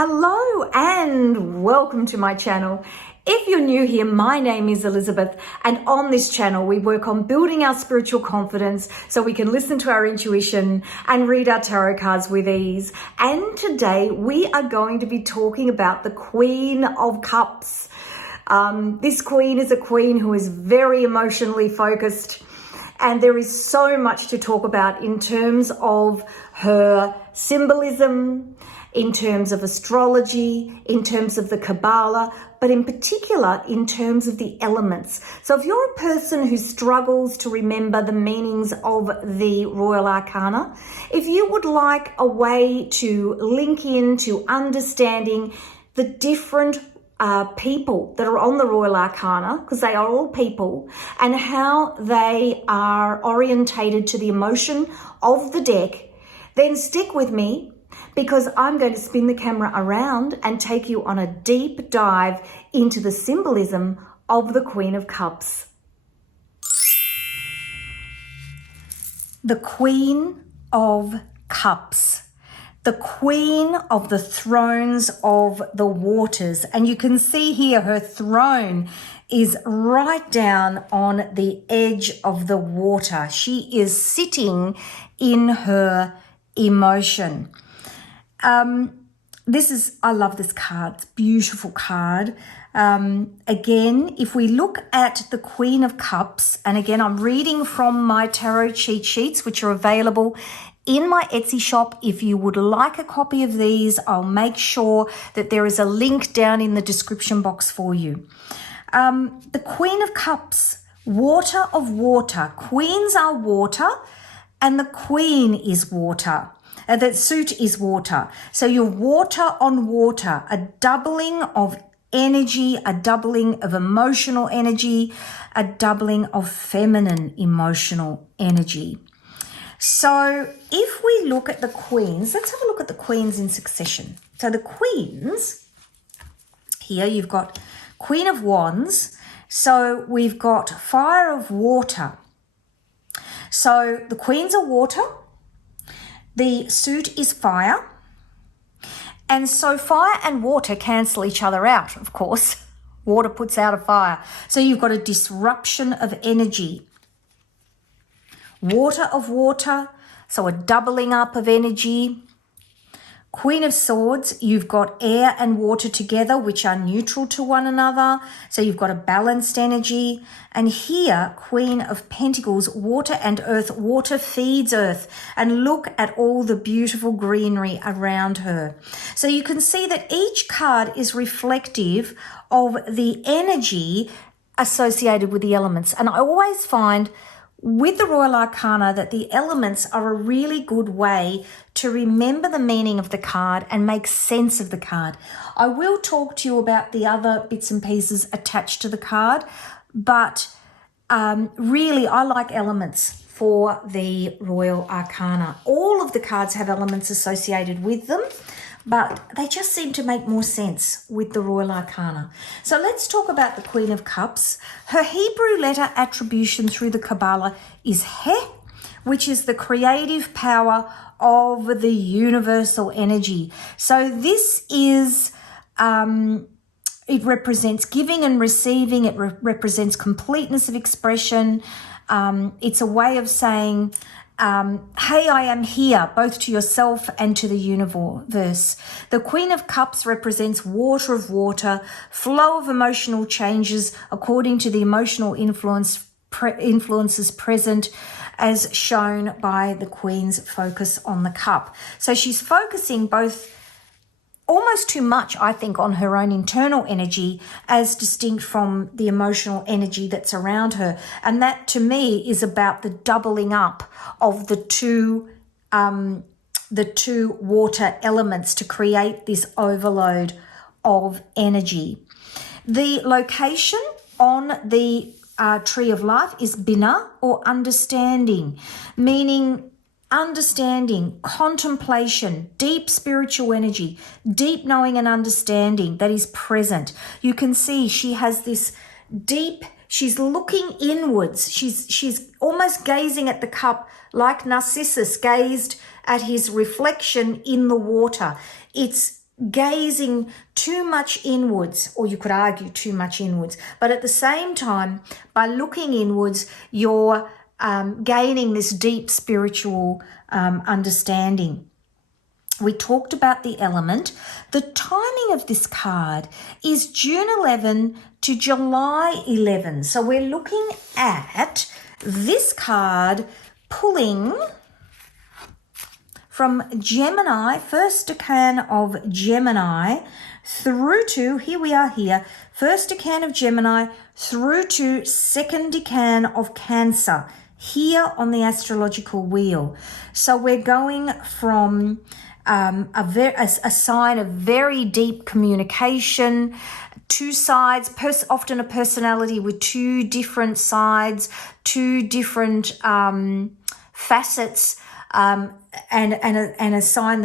Hello and welcome to my channel. If you're new here, my name is Elizabeth, and on this channel we work on building our spiritual confidence so we can listen to our intuition and read our tarot cards with ease. And today we are going to be talking about the Queen of Cups. This queen is a queen who is very emotionally focused, and there is so much to talk about in terms of her symbolism, in terms of astrology, in terms of the Kabbalah, but in particular in terms of the elements. So if you're a person who struggles to remember the meanings of the Royal Arcana, if you would like a way to link into understanding the different people that are on the Royal Arcana, because they are all people, and how they are orientated to the emotion of the deck, then stick with me, because I'm going to spin the camera around and take you on a deep dive into the symbolism of the Queen of Cups. The Queen of Cups. The Queen of the Thrones of the Waters. And you can see here her throne is right down on the edge of the water. She is sitting in her emotion. I love this card. It's a beautiful card. Again, if we look at the Queen of Cups, and again, I'm reading from my tarot cheat sheets, which are available in my Etsy shop. If you would like a copy of these, I'll make sure that there is a link down in the description box for you. The Queen of Cups, water of water. Queens are water, and the Queen is water. That suit is water. So you're water on water, a doubling of energy, a doubling of emotional energy, a doubling of feminine emotional energy. So if we look at the queens, let's have a look at the queens in succession. So the queens, here you've got Queen of Wands. So we've got Fire of Water. So the queens are water. The suit is fire. And so fire and water cancel each other out, of course. Water puts out a fire. So you've got a disruption of energy. Water of water, so a doubling up of energy. Queen of Swords, you've got air and water together, which are neutral to one another. So you've got a balanced energy. And here, Queen of Pentacles, water and earth. Water feeds earth. And look at all the beautiful greenery around her. So you can see that each card is reflective of the energy associated with the elements. And I always find with the Royal Arcana that the elements are a really good way to remember the meaning of the card and make sense of the card. I will talk to you about the other bits and pieces attached to the card, but really I like elements for the Royal Arcana. All of the cards have elements associated with them, but they just seem to make more sense with the Royal Arcana. So let's talk about the Queen of Cups. Her Hebrew letter attribution through the Kabbalah is He, which is the creative power of the universal energy. So this is, it represents giving and receiving. It represents completeness of expression. It's a way of saying, hey, I am here, both to yourself and to the universe. The Queen of Cups represents water of water, flow of emotional changes according to the emotional influences present, as shown by the Queen's focus on the cup. So she's focusing both almost too much, I think, on her own internal energy as distinct from the emotional energy that's around her. And that, to me, is about the doubling up of the two water elements to create this overload of energy. The location on the Tree of Life is Bina, or understanding, meaning understanding, contemplation, deep spiritual energy, deep knowing and understanding that is present. You can see she has this deep, she's looking inwards. She's almost gazing at the cup like Narcissus gazed at his reflection in the water. It's gazing too much inwards, or you could argue too much inwards, but at the same time, by looking inwards, you're gaining this deep spiritual understanding. We talked about the element. The timing of this card is June 11 to July 11. So we're looking at this card pulling from Gemini, first decan of Gemini, through to, here we are here, first decan of Gemini through to second decan of Cancer, here on the astrological wheel. So we're going from a sign of very deep communication, two sides, often a personality with two different sides, two different facets, and a sign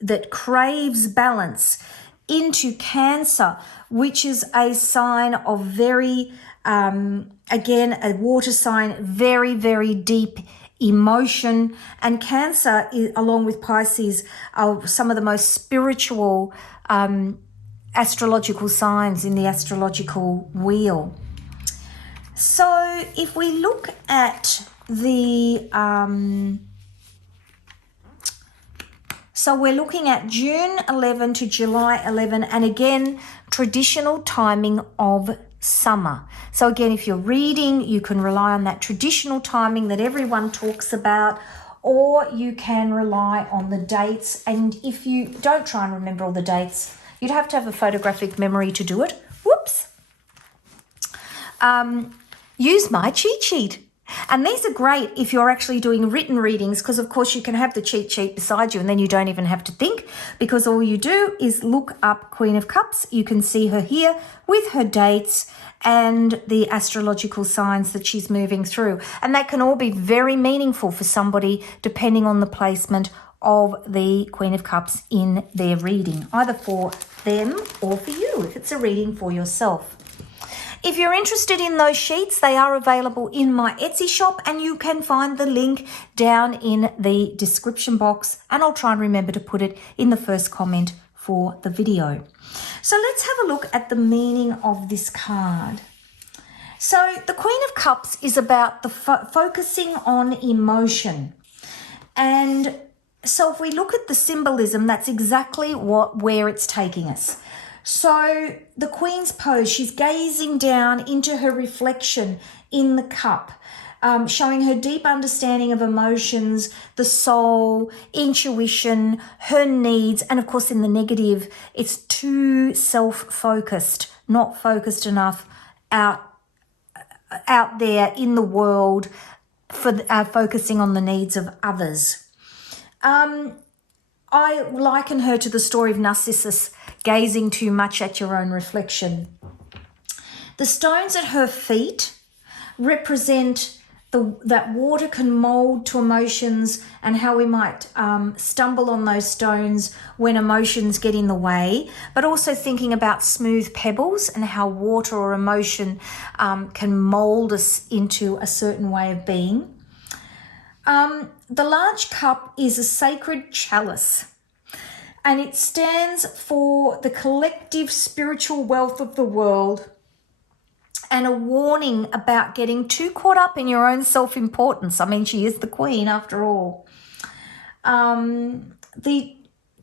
that craves balance, into Cancer, which is a sign of very, again, a water sign, very, very deep emotion. And Cancer, along with Pisces, are some of the most spiritual astrological signs in the astrological wheel. So if we look at the so we're looking at June 11 to July 11, and again, traditional timing of summer. So again, if you're reading, you can rely on that traditional timing that everyone talks about, or you can rely on the dates. And if you don't try and remember all the dates, you'd have to have a photographic memory to do it. Whoops. Use my cheat sheet. And these are great if you're actually doing written readings, because of course you can have the cheat sheet beside you and then you don't even have to think, because all you do is look up Queen of Cups. You can see her here with her dates and the astrological signs that she's moving through. And that can all be very meaningful for somebody depending on the placement of the Queen of Cups in their reading, either for them or for you, if it's a reading for yourself. If you're interested in those sheets, they are available in my Etsy shop, and you can find the link down in the description box, and I'll try and remember to put it in the first comment for the video. So let's have a look at the meaning of this card. So the Queen of Cups is about the focusing on emotion. And so if we look at the symbolism, that's exactly where it's taking us. So the Queen's pose, she's gazing down into her reflection in the cup, showing her deep understanding of emotions, the soul, intuition, her needs, and of course in the negative, it's too self-focused, not focused enough out there in the world for focusing on the needs of others. I liken her to the story of Narcissus, gazing too much at your own reflection. The stones at her feet represent that water can mold to emotions, and how we might stumble on those stones when emotions get in the way, but also thinking about smooth pebbles and how water or emotion can mold us into a certain way of being. The large cup is a sacred chalice, and it stands for the collective spiritual wealth of the world, and a warning about getting too caught up in your own self-importance. I mean, she is the Queen after all. The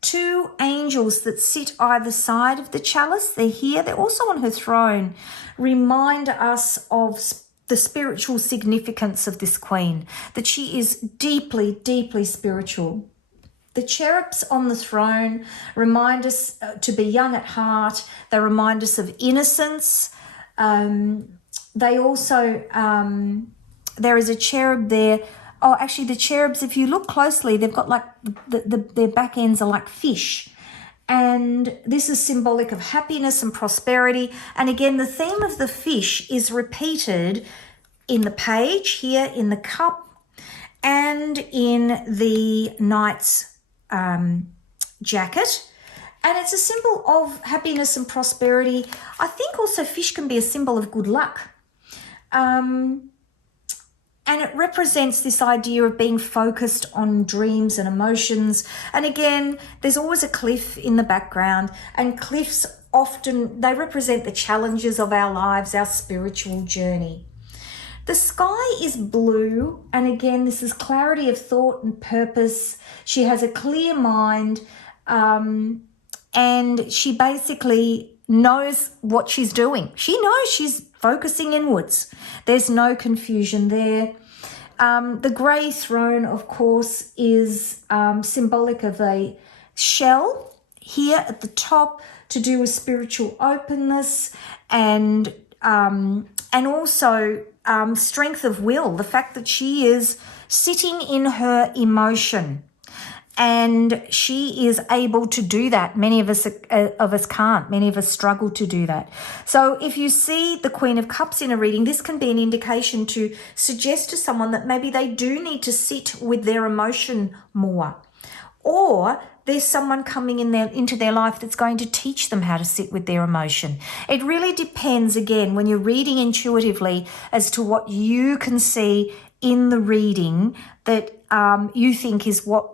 two angels that sit either side of the chalice, they're here, they're also on her throne, remind us of the spiritual significance of this Queen, that she is deeply, deeply spiritual. The cherubs on the throne remind us to be young at heart. They remind us of innocence. They also, there is a cherub there. Oh, actually the cherubs, if you look closely, they've got like, their back ends are like fish. And this is symbolic of happiness and prosperity. And again, the theme of the fish is repeated in the page here, in the cup, and in the knight's jacket. And it's a symbol of happiness and prosperity. I think also fish can be a symbol of good luck. And it represents this idea of being focused on dreams and emotions. And again, there's always a cliff in the background, and cliffs often, they represent the challenges of our lives, our spiritual journey. The sky is blue, and again, this is clarity of thought and purpose. She has a clear mind, and she basically knows what she's doing. She knows she's focusing inwards. There's no confusion there. The grey throne, of course, is symbolic of a shell here at the top to do with spiritual openness and also strength of will. The fact that she is sitting in her emotion. And she is able to do that. Many of us can't. Many of us struggle to do that. So if you see the Queen of Cups in a reading, this can be an indication to suggest to someone that maybe they do need to sit with their emotion more. Or there's someone coming into their life that's going to teach them how to sit with their emotion. It really depends, again, when you're reading intuitively as to what you can see in the reading that you think is what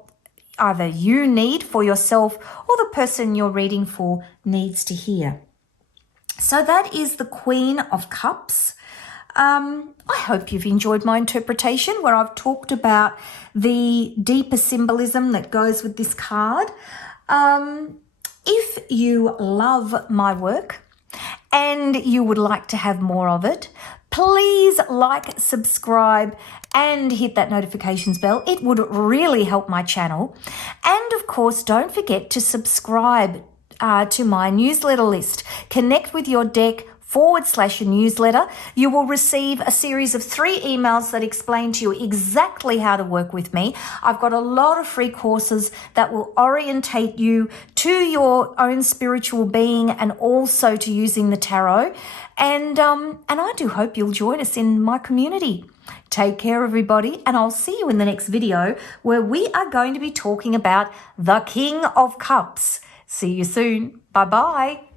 either you need for yourself or the person you're reading for needs to hear. So that is the Queen of Cups. I hope you've enjoyed my interpretation where I've talked about the deeper symbolism that goes with this card. If you love my work and you would like to have more of it, please like, subscribe, and hit that notifications bell. It would really help my channel. And of course, don't forget to subscribe to my newsletter list. Connect with your deck /newsletter. You will receive a series of 3 emails that explain to you exactly how to work with me. I've got a lot of free courses that will orientate you to your own spiritual being and also to using the tarot. And I do hope you'll join us in my community. Take care, everybody, and I'll see you in the next video where we are going to be talking about the King of Cups. See you soon. Bye-bye.